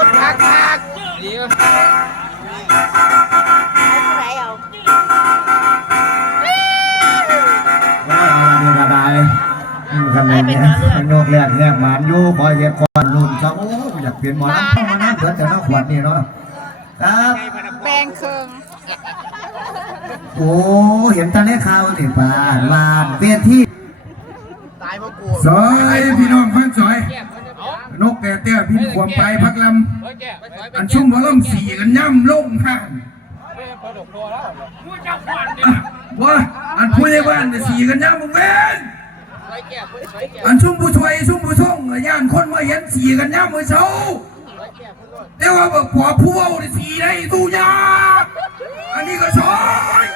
คนคักดีเอาผู้ใดเอาเอากระไดกันเลยเนี่ยโยกแรกแหกหมานอยู่คอยเห็ดคอนรุ่นเขาโอ้อยากเปลี่ยนหมอน้ำเข้ามาน้ำเกิดแต่น้ำขวดนี่เนาะครับแบงเคิงโอ้เห็นทะเลขาวนี่ป่าลานเวทีตายเพราะกูซอยพี่น้องฟังซอยนกแต่เตี้ยพินขวมไปพักลำอันชุ่มพลัมสีกันย่ำลงห้างว่าอันผู้ใหญ่บ้านสีกันย่ำมึงเว้นอันชุ่มผู้ช่วยชุ่มผู้ส่งย่านคนมาเห็นสีกันย่ำมือเช้าแต่ว่าแบบผัวผู้เอาสีได้ตู้ยาอันนี้ก็ซอย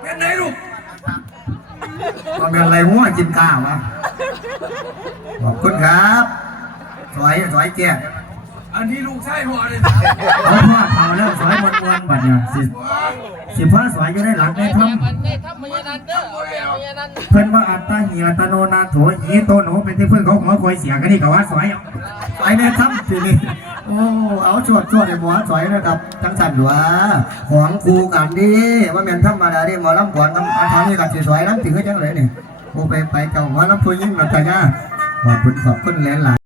เป็นไงลูกมันเป็นอะไรหัวกินข้าววะขอบคุณครับสวยแก่อันนี้ลูกชายหัวเลยพ่อเผาแล้วสวยวนบัดเนี่ยสิพ่อสวยอยู่ได้หลังได้ทำเพื่อนว่าอัตตาหีอัตโนนาโถหีโตโนเป็นที่เพื่อนเขาขอคอยเสียกันนี่กับว่าสวยในทำทีนี้โอ้เอาชวดในหมอสวยนะครับทั้งสันหลัวของครูกันดีว่าแม่นธรรมดาดิหมอลำก่อนน้ำทำนี่กับสวยน้ำถึงก็จังเลยนี่โอ้ไปเจ้าหมอลำพูยิ่งหลับใจง่าขอบคุณแหลนหลาย